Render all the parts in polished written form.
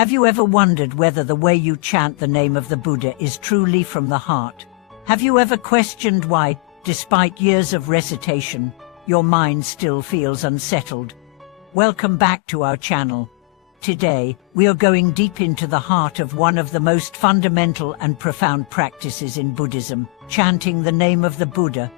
Have you ever wondered whether the way you chant the name of the Buddha is truly from the heart? Have you ever questioned why, despite years of recitation, your mind still feels unsettled? Welcome back to our channel. Today, we are going deep into the heart of one of the most fundamental and profound practices in Buddhism, chanting the name of the Buddha.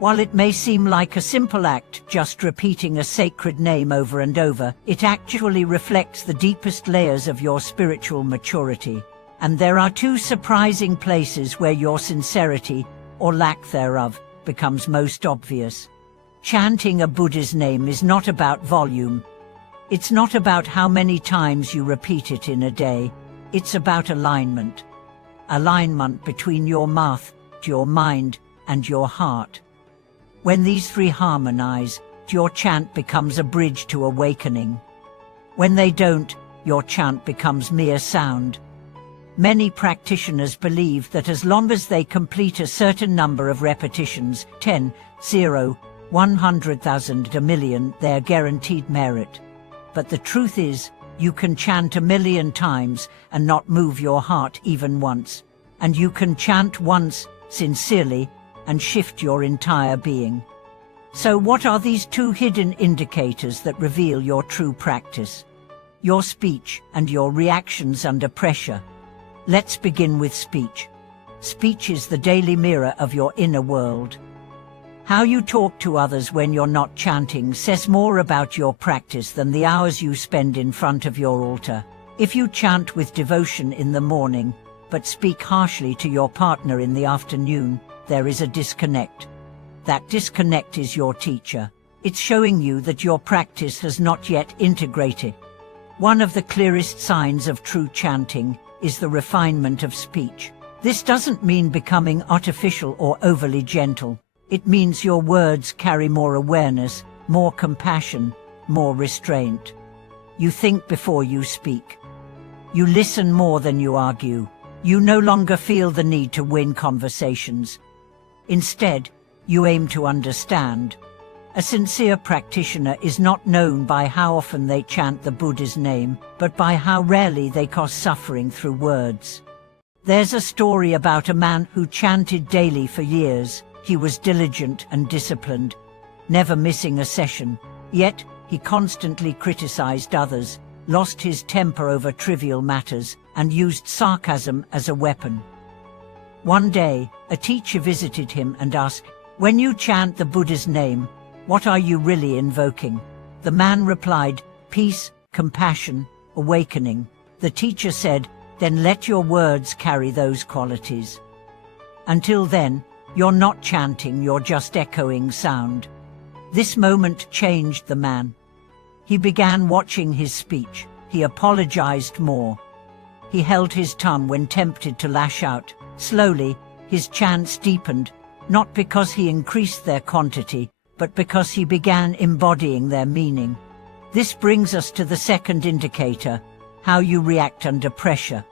While it may seem like a simple act, just repeating a sacred name over and over, it actually reflects the deepest layers of your spiritual maturity. And there are two surprising places where your sincerity, or lack thereof, becomes most obvious. Chanting a Buddha's name is not about volume. It's not about how many times you repeat it in a day. It's about alignment. Alignment between your mouth, your mind, and your heart. When these three harmonize, your chant becomes a bridge to awakening. When they don't, your chant becomes mere sound. Many practitioners believe that as long as they complete a certain number of repetitions, 10, 0, 100,000, a million, they are guaranteed merit. But the truth is, you can chant 1,000,000 times and not move your heart even once. And you can chant once, sincerely, and shift your entire being. So what are these two hidden indicators that reveal your true practice? Your speech and your reactions under pressure. Let's begin with speech. Speech is the daily mirror of your inner world. How you talk to others when you're not chanting says more about your practice than the hours you spend in front of your altar. If you chant with devotion in the morning, but speak harshly to your partner in the afternoon, there is a disconnect. That disconnect is your teacher. It's showing you that your practice has not yet integrated. One of the clearest signs of true chanting is the refinement of speech. This doesn't mean becoming artificial or overly gentle. It means your words carry more awareness, more compassion, more restraint. You think before you speak. You listen more than you argue. You no longer feel the need to win conversations. Instead, you aim to understand. A sincere practitioner is not known by how often they chant the Buddha's name, but by how rarely they cause suffering through words. There's a story about a man who chanted daily for years. He was diligent and disciplined, never missing a session. Yet, he constantly criticized others, lost his temper over trivial matters, and used sarcasm as a weapon. One day, a teacher visited him and asked, "When you chant the Buddha's name, what are you really invoking?" The man replied, "Peace, compassion, awakening." The teacher said, "Then let your words carry those qualities. Until then, you're not chanting, you're just echoing sound." This moment changed the man. He began watching his speech. He apologized more. He held his tongue when tempted to lash out. Slowly, his chants deepened, not because he increased their quantity, but because he began embodying their meaning. This brings us to the second indicator, how you react under pressure.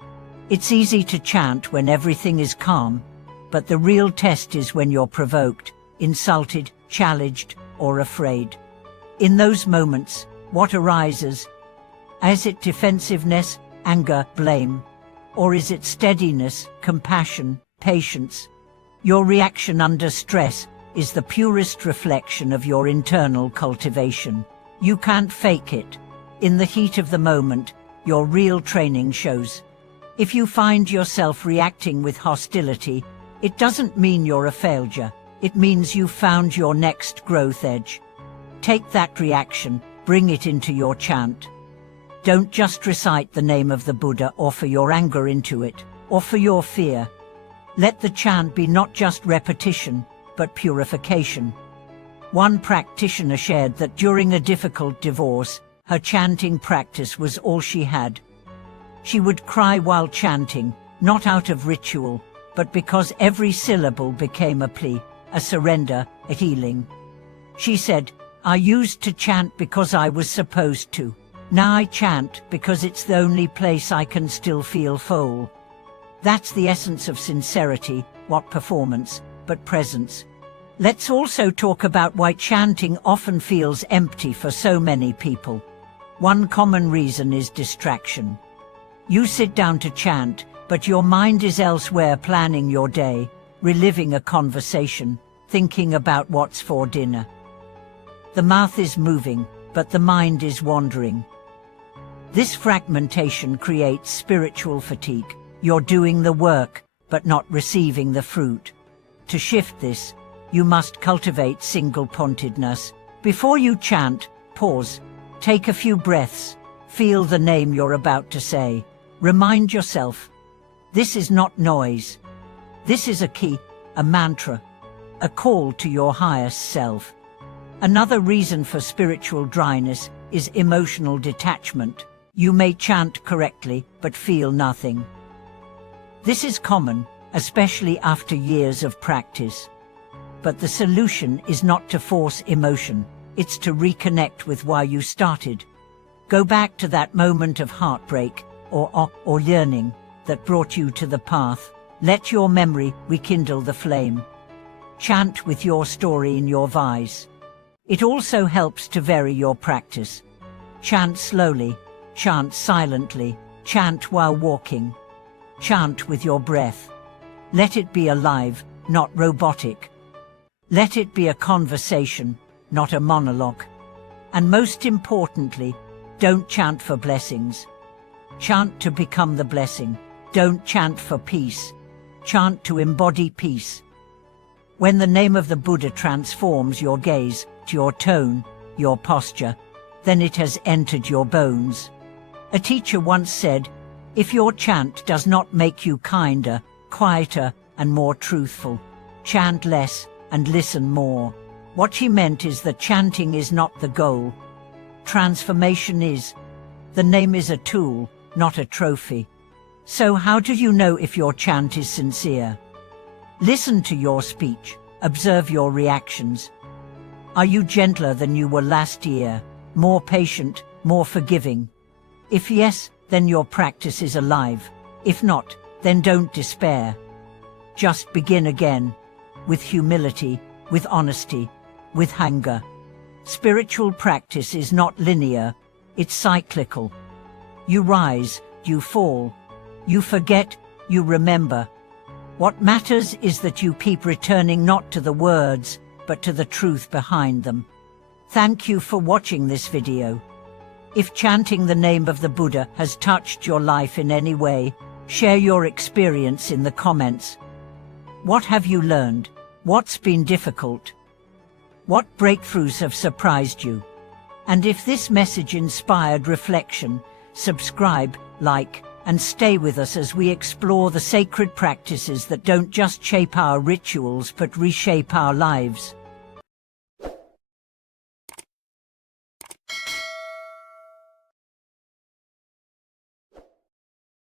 It's easy to chant when everything is calm, but the real test is when you're provoked, insulted, challenged, or afraid. In those moments, what arises? Is it defensiveness, anger, blame? Or is it steadiness, compassion, patience? Your reaction under stress is the purest reflection of your internal cultivation. You can't fake it. In the heat of the moment, your real training shows. If you find yourself reacting with hostility, it doesn't mean you're a failure. It means you've found your next growth edge. Take that reaction, bring it into your chant. Don't just recite the name of the Buddha, offer your anger into it, or for your fear. Let the chant be not just repetition, but purification. One practitioner shared that during a difficult divorce, her chanting practice was all she had. She would cry while chanting, not out of ritual, but because every syllable became a plea, a surrender, a healing. She said, "I used to chant because I was supposed to. Now I chant because it's the only place I can still feel whole." That's the essence of sincerity, not performance, but presence. Let's also talk about why chanting often feels empty for so many people. One common reason is distraction. You sit down to chant, but your mind is elsewhere, planning your day, reliving a conversation, thinking about what's for dinner. The mouth is moving, but the mind is wandering. This fragmentation creates spiritual fatigue. You're doing the work, but not receiving the fruit. To shift this, you must cultivate single-pointedness. Before you chant, pause, take a few breaths, feel the name you're about to say. Remind yourself, this is not noise. This is a key, a mantra, a call to your highest self. Another reason for spiritual dryness is emotional detachment. You may chant correctly, but feel nothing. This is common, especially after years of practice. But the solution is not to force emotion, it's to reconnect with why you started. Go back to that moment of heartbreak or yearning that brought you to the path. Let your memory rekindle the flame. Chant with your story in your voice. It also helps to vary your practice. Chant slowly, chant silently, chant while walking. Chant with your breath. Let it be alive, not robotic. Let it be a conversation, not a monologue. And most importantly, don't chant for blessings. Chant to become the blessing. Don't chant for peace. Chant to embody peace. When the name of the Buddha transforms your gaze, to your tone, your posture, then it has entered your bones. A teacher once said, if your chant does not make you kinder, quieter, and more truthful, chant less and listen more. What he meant is that chanting is not the goal. Transformation is. The name is a tool, not a trophy. So how do you know if your chant is sincere? Listen to your speech, observe your reactions. Are you gentler than you were last year, more patient, more forgiving? If yes, then your practice is alive. If not, then don't despair. Just begin again, with humility, with honesty, with hunger. Spiritual practice is not linear, it's cyclical. You rise, you fall, you forget, you remember. What matters is that you keep returning not to the words, but to the truth behind them. Thank you for watching this video. If chanting the name of the Buddha has touched your life in any way, share your experience in the comments. What have you learned? What's been difficult? What breakthroughs have surprised you? And if this message inspired reflection, subscribe, like, and stay with us as we explore the sacred practices that don't just shape our rituals but reshape our lives.